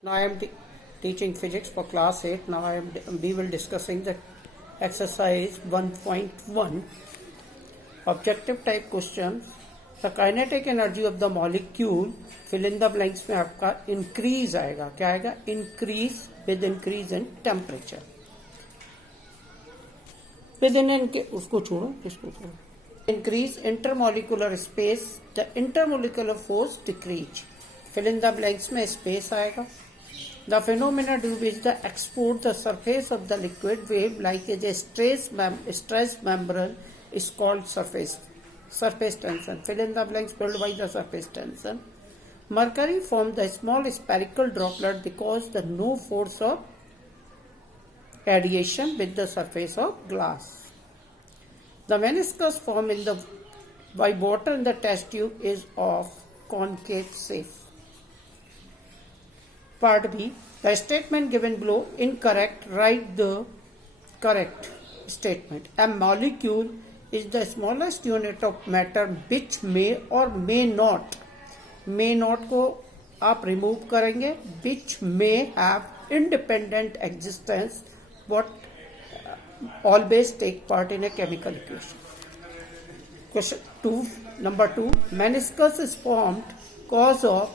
Now I am teaching physics for class 8. Now we will discussing the exercise 1.1 objective type question. The kinetic energy of the molecule fill in the blanks में आपका increase आएगा. क्या आएगा? Increase with increase in temperature. उसको छोड़ो, इसको छोड़ो. Increase intermolecular space. The intermolecular force decrease. Fill in the blanks में space आएगा. The phenomena due which the export the surface of the liquid wave like a stress membrane is called surface tension. Fill in the blanks filled by the surface tension. Mercury formed the small spherical droplet because the no force of radiation with the surface of glass. The meniscus formed by water in the test tube is of concave shape. Part B. The statement given below incorrect. Write the correct statement. A molecule is the smallest unit of matter which may or may not. May not को आप remove करेंगे. Which may have independent existence but always take part in a chemical equation. Question 2. Number 2. Meniscus is formed cause of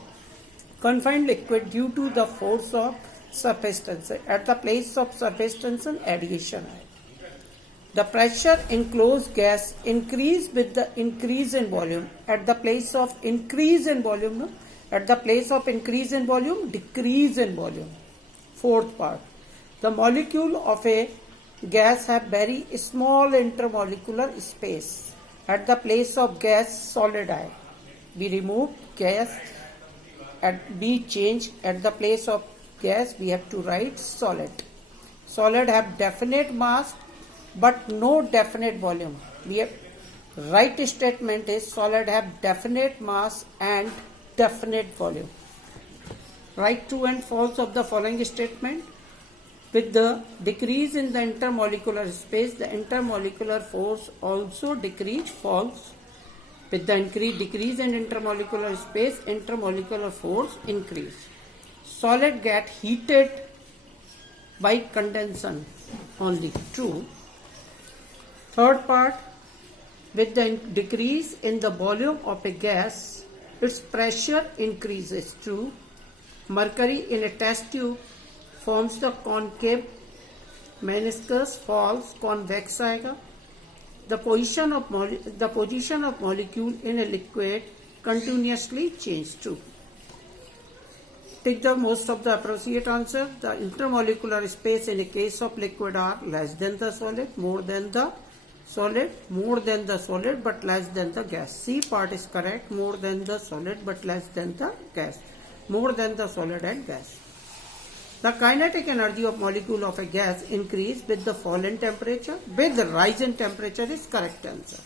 confined liquid due to the force of surface tension. At the place of surface tension, radiation. The pressure in closed gas increase with the increase in volume. At the place of increase in volume, decrease in volume. Fourth part. The molecule of a gas have very small intermolecular space. At the place of gas, solid air. We remove gas. Be changed at the place of gas, we have to write solid. Solid have definite mass but no definite volume. Right statement is solid have definite mass and definite volume. Write true and false of the following statement. With the decrease in the intermolecular space, the intermolecular force also decrease. False. With the decrease in intermolecular space, intermolecular force increase. Solid get heated by condensation only. True. Third part. With the decrease in the volume of a gas, its pressure increases. True. Mercury in a test tube forms the concave meniscus. False. Convex आएगा. The position of molecule in a liquid continuously changes. True. Take the most of the appropriate answer. The intermolecular space in a case of liquid are less than the solid, more than the solid, but less than the gas. C part is correct. More than the solid but less than the gas. More than the solid and gas. The kinetic energy of molecule of a gas increase with the fall in temperature. With the rise in temperature is correct answer.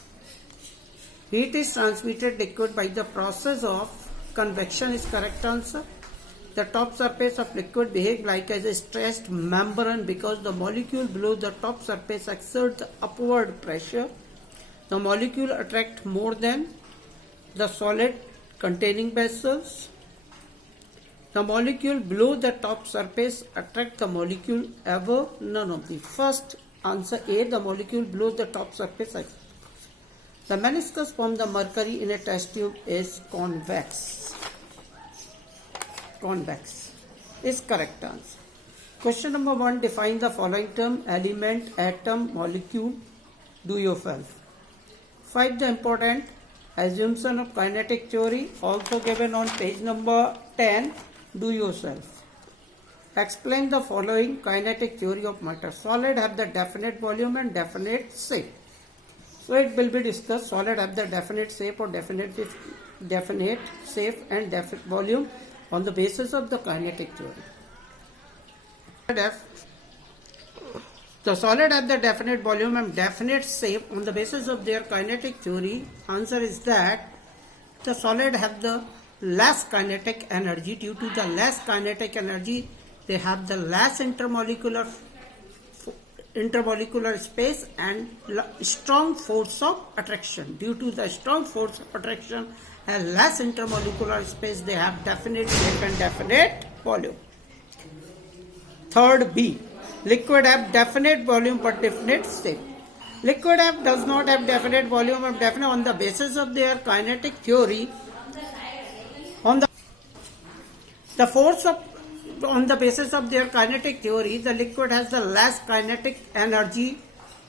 Heat is transmitted liquid by the process of convection is correct answer. The top surface of liquid behaves like as a stressed membrane because the molecule below the top surface exerts the upward pressure. The molecule attracts more than the solid containing vessels. The molecule below the top surface attract the molecule above. None of the first answer A. The molecule below the top surface. The meniscus from the mercury in a test tube is convex. Convex is correct answer. Question number 1. Define the following term: element, atom, molecule. Do yourself. 5. The important assumption of kinetic theory also given on page number 10. Do yourself. Explain the following kinetic theory of matter. Solid have the definite volume and definite shape. So it will be discussed. Solid have the definite shape or definite shape and definite volume on the basis of the kinetic theory. The solid have the definite volume and definite shape on the basis of their kinetic theory. Answer is that the solid have the less kinetic energy. Due to the less kinetic energy, they have the less intermolecular space and strong force of attraction. Due to the strong force of attraction and less intermolecular space, they have definite shape and definite volume. Third B. Liquid have definite volume but definite shape. Liquid have does not have definite volume or definite on the basis of their kinetic theory. On the force of on the basis of their kinetic theory, the liquid has the less kinetic energy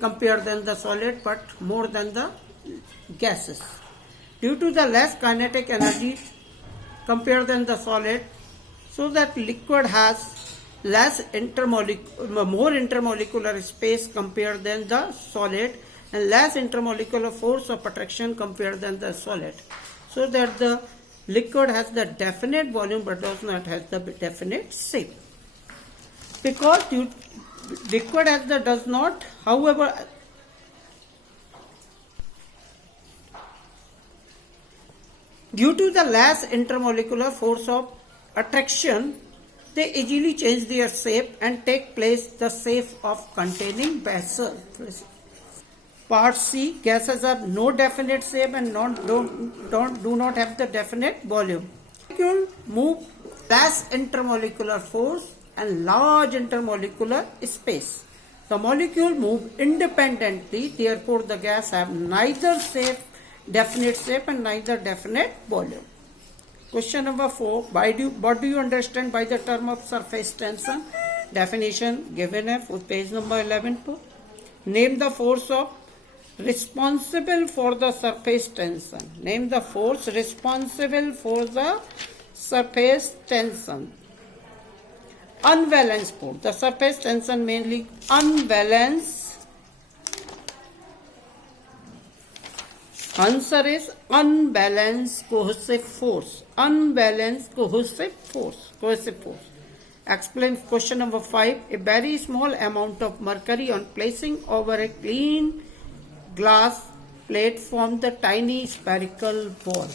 compared than the solid but more than the gases. Due to the less kinetic energy compared than the solid, so that liquid has more intermolecular space compared than the solid and less intermolecular force of attraction compared than the solid. So that the liquid has the definite volume but does not have the definite shape. Because liquid has the does not, however, due to the less intermolecular force of attraction, they easily change their shape and take place the shape of containing vessel. Part C, gases have no definite shape and do not have the definite volume. Molecule move less intermolecular force and large intermolecular space. The molecule move independently, therefore the gas have neither definite shape and neither definite volume. Question number 4. What do you understand by the term of surface tension? Definition given at page number 11 to. Name the force responsible for the surface tension. Name the force responsible for the surface tension. Unbalanced force. The surface tension mainly unbalanced. Answer is unbalanced cohesive force. Unbalanced cohesive force. Explain question number 5. A very small amount of mercury on placing over a clean glass plate forms the tiny spherical ball.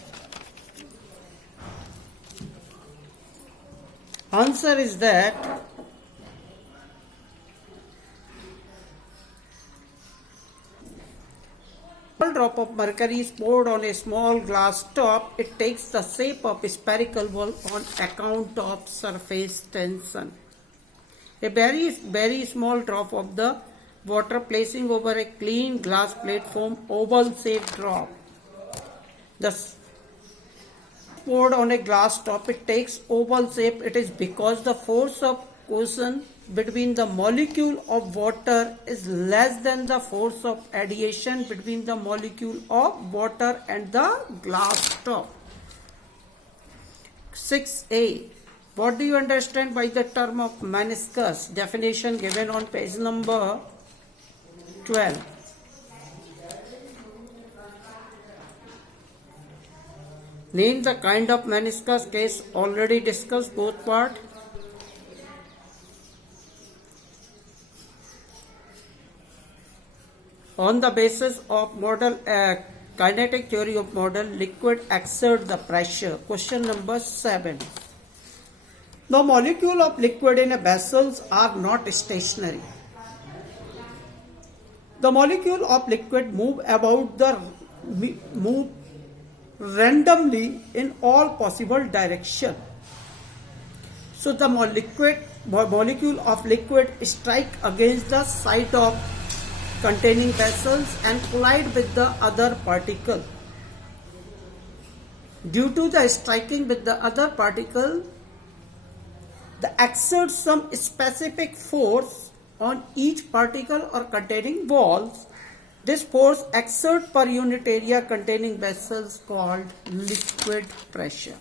Answer is that one drop of mercury is poured on a small glass top. It takes the shape of a spherical ball on account of surface tension. A very small drop of the water placing over a clean glass plate form oval shaped drop. The poured on a glass top, it takes oval shape. It is because the force of cohesion between the molecule of water is less than the force of adhesion between the molecule of water and the glass top. 6a. What do you understand by the term of meniscus? Definition given on page number 12. Name the kind of meniscus. Case already discussed both part. On the basis of model kinetic theory of model, liquid exert the pressure. Question number 7. The molecule of liquid in a vessels are not stationary. The molecule of liquid move randomly in all possible direction. So the molecule of liquid strike against the side of containing vessels and collide with the other particle. Due to the striking with the other particle, the exerts some specific force on each particle or containing walls. This force exerts per unit area containing vessels called liquid pressure.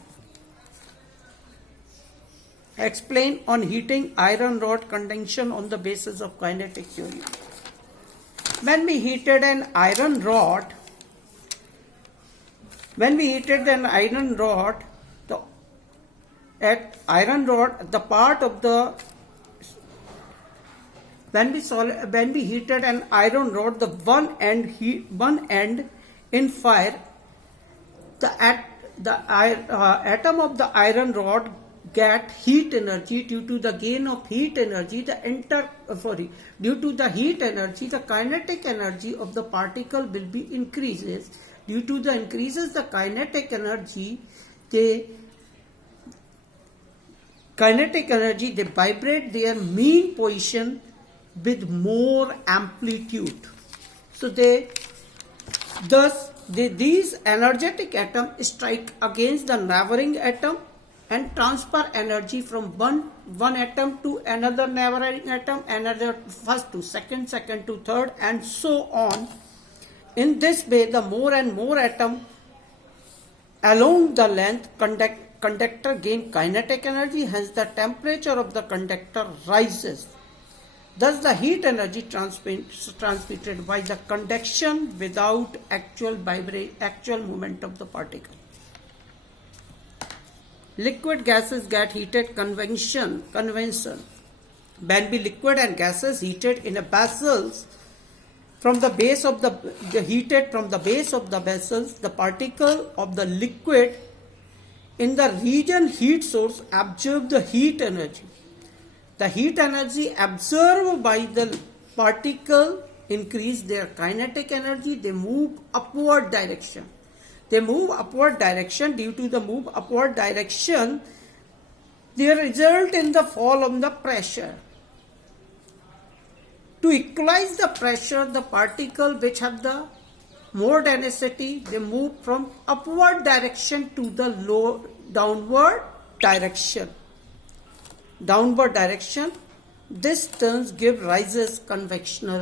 Explain on heating iron rod conduction on the basis of kinetic theory. When we heated an iron rod, the part of the when we heated an iron rod, the one end in fire, the atom of the iron rod get heat energy. Due to the gain of heat energy, due to the heat energy, the kinetic energy of the particle will be increases. Due to the increases the kinetic energy, kinetic energy, they vibrate their mean position with more amplitude. So these energetic atoms strike against the neighboring atom and transfer energy from one atom to another neighboring atom, another first to second, second to third, and so on. In this way, the more and more atoms along the length conductor gain kinetic energy, hence the temperature of the conductor rises. Thus the heat energy transmitted by the conduction without actual movement of the particle. Liquid gases get heated convention. When the liquid and gases heated in a vessels, from the base of the vessels, the particle of the liquid in the region heat source absorb the heat energy. The heat energy absorbed by the particle increase their kinetic energy. They move upward direction. Due to the move upward direction, they result in the fall of the pressure. To equalize the pressure, the particle which have the more density, they move from upward direction to the downward direction. This turns give rises convectional